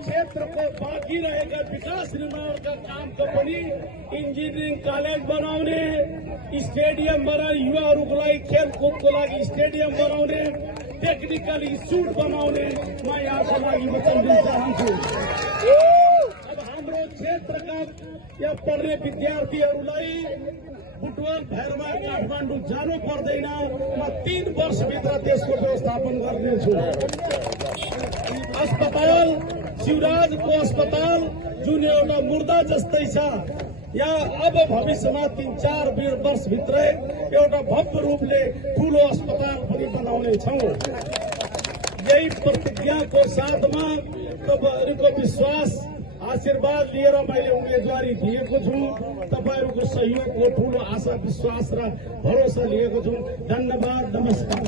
क्षेत्रको बाँकी रहेका विकास निर्माणका कामको पनि इन्जिनियरिङ कलेज बनाउने, स्टेडियम बनाउने, युवाहरूको लागि खेलकुदको लागि स्टेडियम बनाउने, टेक्निकल इन्स्टिट्युट बनाउने म यहाँको लागि वचन दिन चाहन्छु। अब हाम्रो क्षेत्रका यहाँ पढ्ने विद्यार्थीहरूलाई बुटवल, भैरवा, काठमाडौँ जानु पर्दैन। म 3 वर्षभित्र त्यसको व्यवस्थापन गर्नेछु। अस्पताल, शिवराजको अस्पताल जुन एउटा मुर्दा जस्तै छ, यहाँ अब भविष्यमा 3-4 वर्षभित्रै एउटा भव्य रूपले ठूलो अस्पताल पनि बनाउने छौं। यही प्रतिज्ञाको साथमा तपाईहरूको विश्वास आशीर्वाद लिएर मैले उम्मेदवारी दिएको छु। तपाईहरूको सहयोगको ठूलो आशा विश्वास र भरोसा लिएको छु। धन्यवाद, नमस्कार।